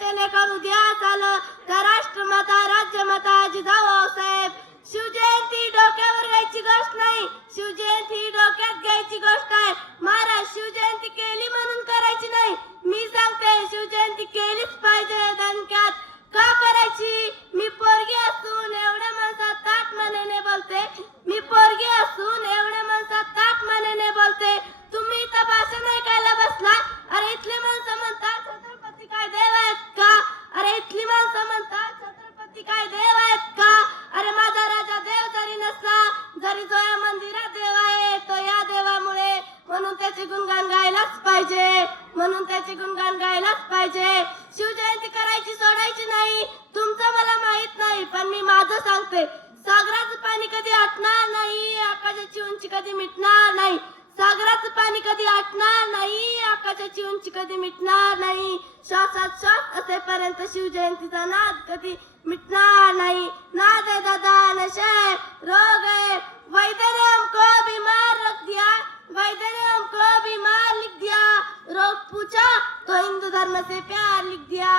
एकतेने करू द्या चाल. त्या राष्ट्रमाता राज्यमाता जिजाऊ साहेब. शिवजयंती डोक्यावर घ्यायची गोष्ट नाही. शिवजयंती डोक्यात घ्यायची गोष्ट आहे. महाराज शिवजयंती केली म्हणून करायची नाही. म्हणून त्याचे गुणगान गायलाच पाहिजे. शिवजयंती करायची सोडायची नाही. तुमचं मला माहीत नाही पण मी माझं सांगते. सागराचं पाणी कधी आटणार नाही आकाशाची उंची कधी मिटणार नाही. सागराचं पाणी कधी आटणार नाही आकाशाची उंची कधी मिटणार नाही. श्वासात श्वास असेपर्यंत शिवजयंतीचा नाद कधी मिटणार नाही. नाद आहे दादा नशा रोग आहे. तो हिंदू धर्म से प्यार लिख दिया।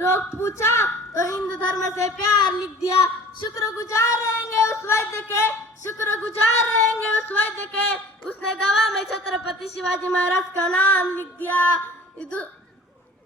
रोग पूछा तो हिंदू धर्म से प्यार लिख दिया। शुक्र गुजार रहेंगे उस वैद्य के शुक्र गुजार रहेंगे उस वैद्य के। उसने दवा में छत्रपति शिवाजी महाराज का नाम लिख दिया।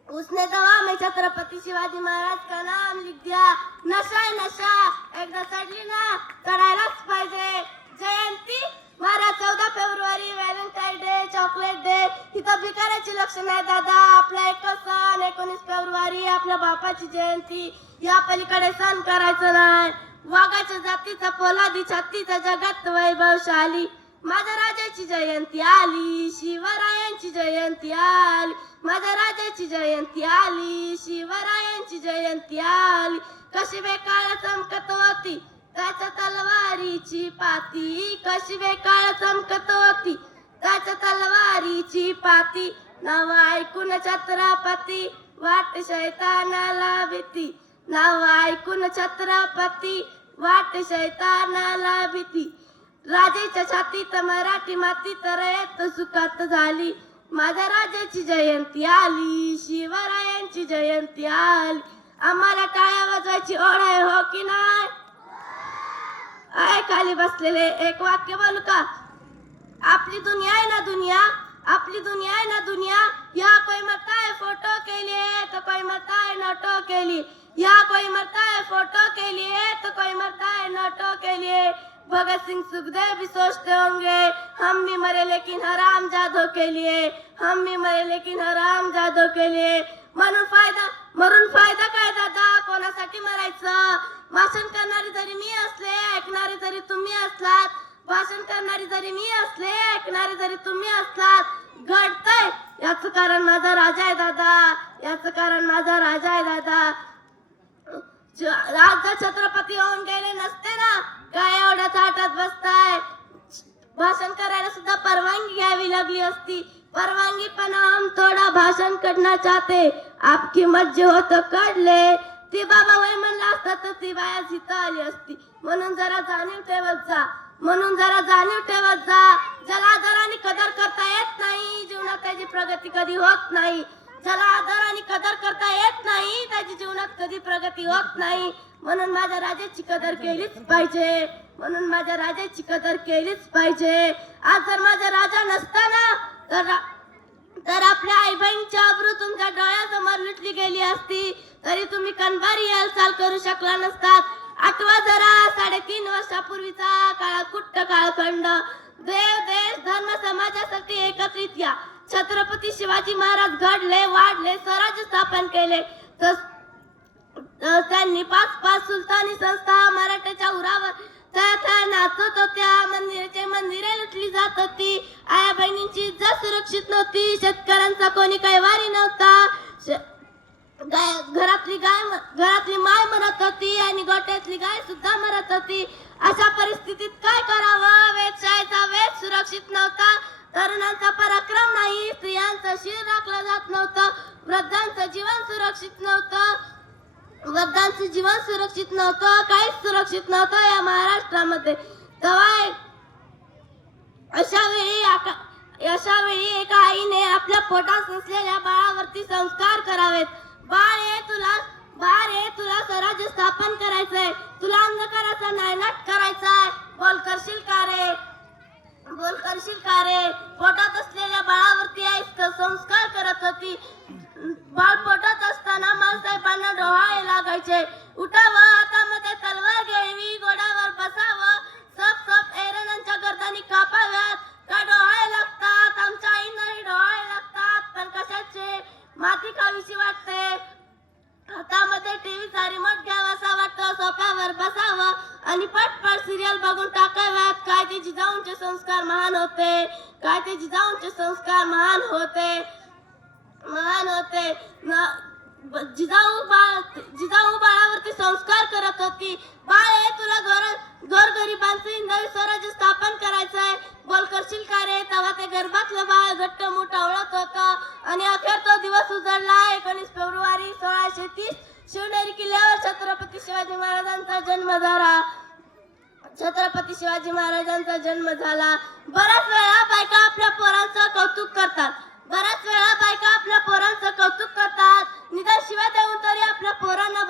उसने दवा में छत्रपति शिवाजी महाराज का नाम लिख दिया। नशा नशा एकदा चढली ना चढायलाच पाहिजे जयंती महाराज चौदा फेब्रुवारी व्हॅलेंटाईन डे चॉकलेट डे. तिथं भिकाऱ्याची लक्षण आहे दादा. आपला एकच सण एकोणीस फेब्रुवारी आपल्या बापाची जयंती. या पलीकडे सण करायचं नाही. वाघाच्या जातीचा पोलादी छातीचा जगात वैभवशाली. माझ्या राजाची जयंती आली शिवरायांची जयंती आली. माझ्या राजाची जयंती आली शिवरायांची जयंती आली. कशी बेकाळ चमकत होती. त्याच्या तलवारीची पाती कशी बेकाळ चमकत होती. त्याच्या तलवारीची पाती नाव ऐकून छत्रपती. वाट शैतानाला भीती. नाव ऐकून छत्रपती. वाट शैतानाला भीती. राजेच्या छातीत मराठी माती तर येत सुखात झाली. माझ्या राजाची जयंती आली शिवरायांची जयंती आली. आम्हाला टाळ्या वाजवायची ओढ आहे हो की नाही? आय खाली बसलेले एक वाक्य बोलू का? आपली दुनिया आहे ना दुनिया? आपली दुनिया आहे ना दुनिया? या कोई मरता है फोटो के लिए तो कोई मरता है नोटो के लिए. कोई मरता है फोटो के लिए तो कोई मरता है नोटो के लिए. भगत सिंह सुखदेव भी सोचते होंगे हम भी मरे लेकिन हराम जादो के लिए. हम भी मरे लेकिन हराम जादो के लिए. म्हणून फायदा मरून फायदा काय दादा? कोणासाठी मरायचं? भाषण करणारी जरी मी असले ऐकणारे जरी तुम्ही असलात भाषण करणारी जरी मी असले ऐकणारे जरी तुम्ही असलात घडतय. याच कारण माझा राजा आहे दादा. याच कारण माझा राजा आहे दादा. राजा छत्रपती होऊन गेले नसते ना. काय एवढ्या ताटात बसताय? भाषण करायला सुद्धा परवानगी घ्यावी लागली असती. परवानगी पण हम थोडा भाषण करना चाहते. आपकी मर्जी हो तो कर ले ती बाबा वय म्हणला असता तर ती बाया जिथं आली असती. म्हणून जरा जाणीव ठेवत जा. म्हणून जरा जाणीव ठेवत जा. ज्याला आदराने कदर करता येत नाही जीवनात त्याची प्रगती कधी होत नाही. ज्याला आदर आणि कदर करता येत नाही त्याची जीवनात कधी प्रगती होत नाही. म्हणून माझ्या राजाची कदर केलीच पाहिजे. म्हणून माझ्या राजाची कदर केलीच पाहिजे. आज जर माझा राजा नसताना तर जर आपल्या आई बहिणीच्या अब्रू तुमच्या डोळ्यासमोर लुटली गेली असती तरी तुम्ही कणबारी हालचाल करू शकला नसतात. आठवा जरा साडेतीन वर्षापूर्वीचा काळा कुट्ट काळखंड. देव देश धर्म समाजासाठी एकत्रित या. छत्रपती शिवाजी महाराज घडले वाढले स्वराज्य स्थापन केले. तस त्यांनी पाच पाच सुलतानी संस्था मराठ्याच्या उरावर त्या नाचत होत्या. मंदिराचे मंदिरे लुटली जात होती. आया बहिणींची इज्जत सुरक्षित नव्हती. शेतकऱ्यांचा कोणी काही वारी नव्हता. गाय घरातली गाय घरातली माय मरत होती आणि गोट्यातली गाय सुद्धा मरत होती. अशा परिस्थितीत काय करावं? वेधशाळेचा वेध सुरक्षित नव्हता. तरुणांचा पराक्रम नाही. स्त्रियांचं शिर राखलं जात नव्हतं. वृद्धांचं जीवन सुरक्षित नव्हतं. वृद्धांचं जीवन सुरक्षित नव्हतं काहीच सुरक्षित नव्हतं या महाराष्ट्रामध्ये. तेव्हा अशा वेळी अशा वेळी एका आईने आपल्या पोटात असलेल्या बाळावरती संस्कार करावेत. बाळ हे तुला बाळ हे तुला स्वराज्य स्थापन करायचंय. तुला अंधकाराचा नायनाट करायचाय. बोल करशील का रे? बोल करशील का रे? पोटात असलेल्या बाळावरती आई संस्कार करत होती. करायचे उठावं हातामध्ये तलवार घ्यावी घोड्यावर बसावं. सप सप एरणांच्या गर्दानी कापाव्यात. का डोळे लागतात आमच्या आईनाही डोळे लागतात. पण कशाचे? माती खावीशी वाटते. हातामध्ये टीव्हीचा रिमोट घ्यावासा वाटतो. सोफ्यावर बसावं आणि पटपट सिरियल बघून टाकाव्यात. काय ते जिजाऊंचे संस्कार महान होते. काय ते जिजाऊंचे संस्कार महान होते. महान होते. जिजाऊ बाळ जिजाऊ बाळावरती संस्कार करत होती. बाळ हे तुला घर घर गरिबांचे हिंदवी स्वराज्य स्थापन करायचं आहे. बोल करशील का रे तेव्हा ते गर्भातलं बाळ घट्ट मोठा ओळख होता. आणि अखेर तो दिवस उजळला. एकोणीस फेब्रुवारी सोळाशे तीस शिवनेरी किल्ल्यावर छत्रपती शिवाजी महाराजांचा जन्म झाला. छत्रपती शिवाजी महाराजांचा जन्म झाला. बऱ्याच वेळा बायका आपल्या पोरांचं कौतुक करतात. बऱ्याच वेळा बायका आपल्या पोरांचं कौतुक करतात. निदान शिवाय देऊन तरी आपल्या पोरांना